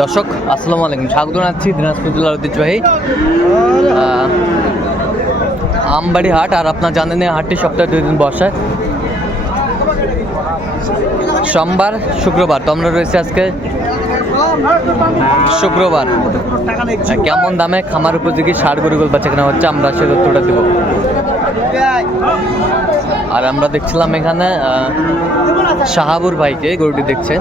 দর্শক আসসালামু আলাইকুম, স্বাগত জানাচ্ছি দিনাজপুর জেলার ঐতিহ্যবাহী আমবাড়ি হাট। আর আপনার জানেন এই হাটটি সপ্তাহে 2 দিন বসায়, সোমবার শুক্রবার। তো আমরা রয়েছে আজকে শুক্রবার। কেমন দামে খামার উপযোগী ষাঁড় গরুগুলো বেচাকেনা হচ্ছে আমরা সে তথ্যটা দেব। আর আমরা দেখছিলাম এখানে শাহাবুর ভাইকে, গরুটি দেখছেন।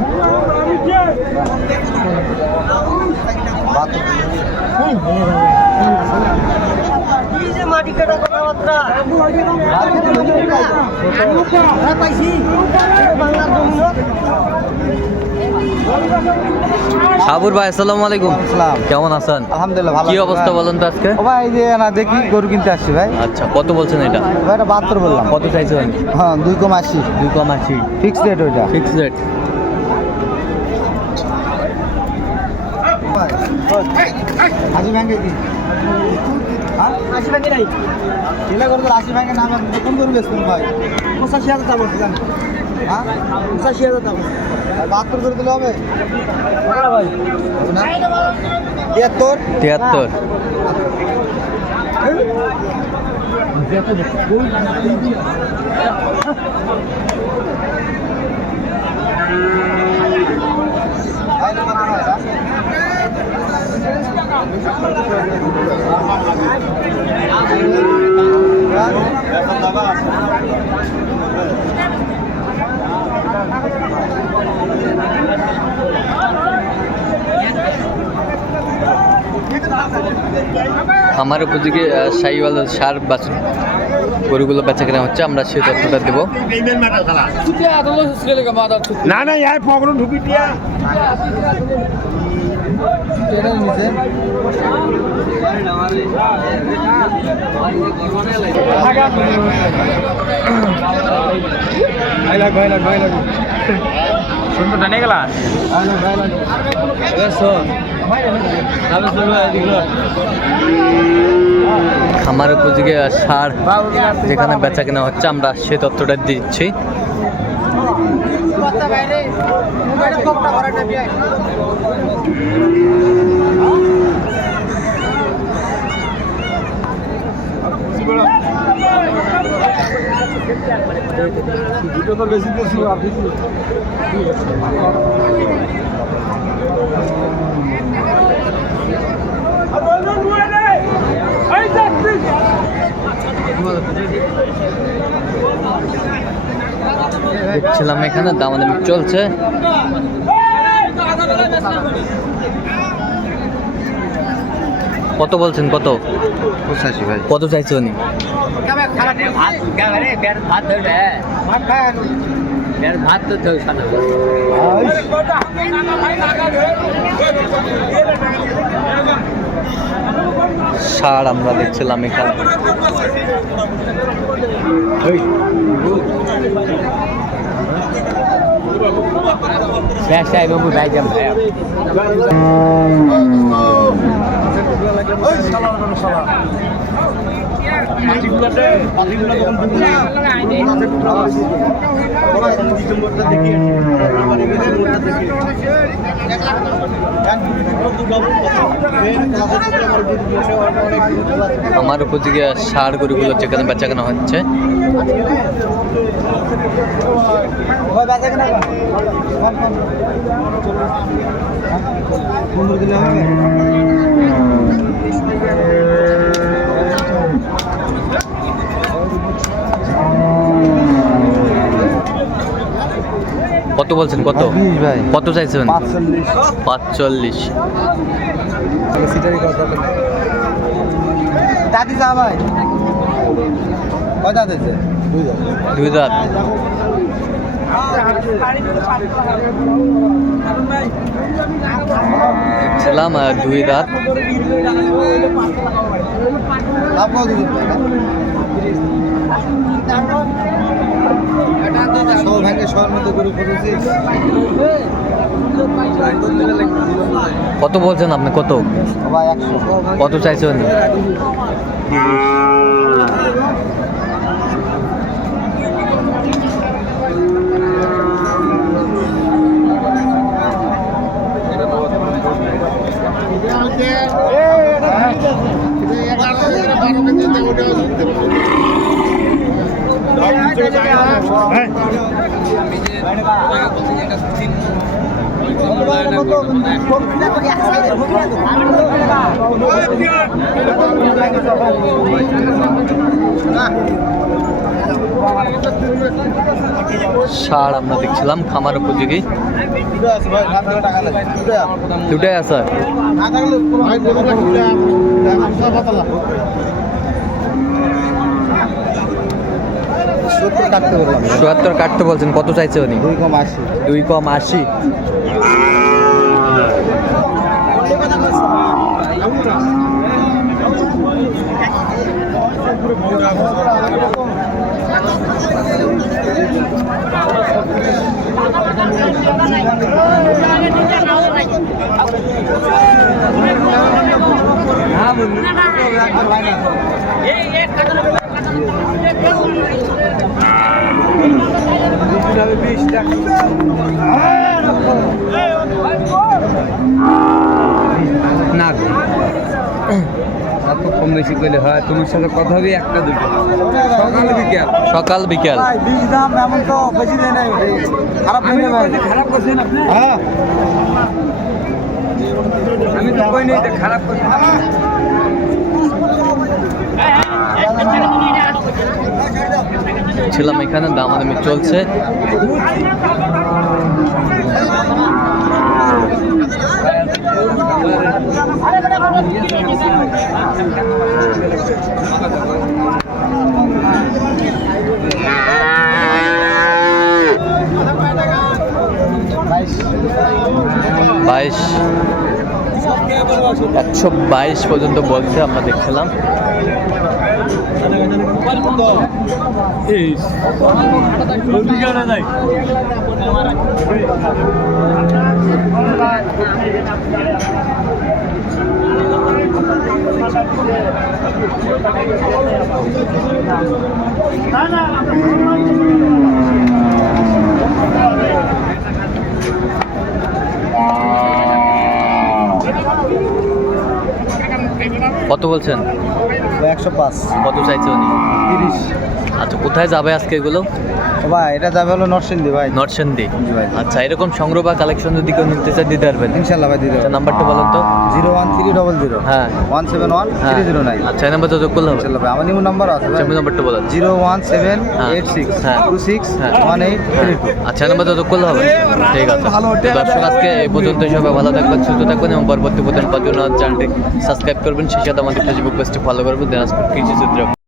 শাহাবুর ভাই আসসালামু আলাইকুম। কেমন আছেন? আলহামদুলিল্লাহ ভালো। কি অবস্থা বলেন তো আজকে? ও ভাই, এই যে না দেখি গরু কিনতে আসছি ভাই। আচ্ছা, কত বলছেন এটা? ভাই এটা 72 বললাম। কত চাইছেন? হ্যাঁ 2,80। 2,80 ফিক্সড রেট ওইটা। Fix rate. আশি ব্যাংকে কি? হ্যাঁ 80 ব্যাংকে নাই। এলা করে তো 80 ব্যাংকে নাম কোন গরু বেচবেন ভাই? 85,000 টাকা বলছি জান। হ্যাঁ 85,000 টাকা। আর 72 করে দিলে হবে? ভাই না 73। খামার উপযোগী শাহিওয়াল সার বাছুর গরুগুলো বেচাকেনা হচ্ছে, আমরা সেই তথ্যটা দেবো। না না ইয়ার পকড় ঢুকি দিয়া এটা নিচে সুন্দর জানে গেলা খামার উপযোগী সার যেখানে বেচাকেনা হচ্ছে আমরা সেই তথ্যটা দিচ্ছি। দুটো তো বেশি বেশি আপনি দেখছিলাম এখানে দামাদামি চলছে। কত বলছেন? কত 85 ভাই। কত চাইছে উনি? ষাঁড় আমরা দেখছিলাম এখানে। আমার উপযোগী ষাঁড় গরুগুলো যেখানে বেচাকেনা হচ্ছে। কত বলছেন? কত ভাই কত চাইছেন? 45। 45। দাদি যা ভাই কয়টা দিয়েছে? 2 দাঁত। দেখছিলাম 2 দাঁত। লাভ কত দিন? সব ভেঙে শহর মধ্যে গরু করেছি। কত বলছেন আপনি? কত ভাই 100। কত চাইছেন? ষাঁড় আমরা দেখছিলাম খামার উপযোগী, দুটাই আছে। চুয়াত্তর কাটতে বলছেন, কত চাইছে উনি? 2,80 2,80। না এত কম বেশি করলে হয়? তোমার সাথে কথা হবে একটা দুটো, সকাল বিকেল। সকাল বিকেল। বীজ দাম এমন তো বেশি দেয় নাই, খারাপ হয়ে যাবে। খারাপ করছেন আপনি? হ্যাঁ আমি তো কই নাই এটা খারাপ করছেন। ছিলাম এখানে, দামাদামি চলছে। বাইশ, 122 পর্যন্ত বলছে, আমরা দেখছিলাম। কত বলছেন? 105। কত চাইছে উনি? 30। আচ্ছা, কোথায় যাবে আজকে এগুলো? ভাই এটা যাবে হলো নরসিংদী ভাই। নরসিংদী। জি ভাই। আচ্ছা, এরকম সংগ্রহ বা কালেকশন যদি কেউ নিতে চায় দিতে পারবেন? ইনশাল্লাহ ভাই দিতে আচ্ছা, নাম্বারটা বলেন তো। 01300 হ্যাঁ 171 আচ্ছা, এই নাম্বার যোগাযোগ করলে হবে। ইনশাল্লাহ ভাই। আমার নিউ নাম্বার আছে ভাই। আচ্ছা, নাম্বারটা বলেন। 01786 হ্যাঁ। 26 হ্যাঁ। 1832। আচ্ছা, এই নাম্বার যোগাযোগ করলে হবে। ঠিক আছে। তো দর্শক, আজকে এই পর্যন্ত। সবাই ভালো থাকবেন, সুস্থ থাকবেন এবং পরবর্তী প্রতিদিন পাওয়ার জন্য চ্যানেলটি সাবস্ক্রাইব করবেন। সেই সাথে আমাদের ফেসবুক পেজটি ফলো করবেন, দিনাজপুর কৃষি চিত্র।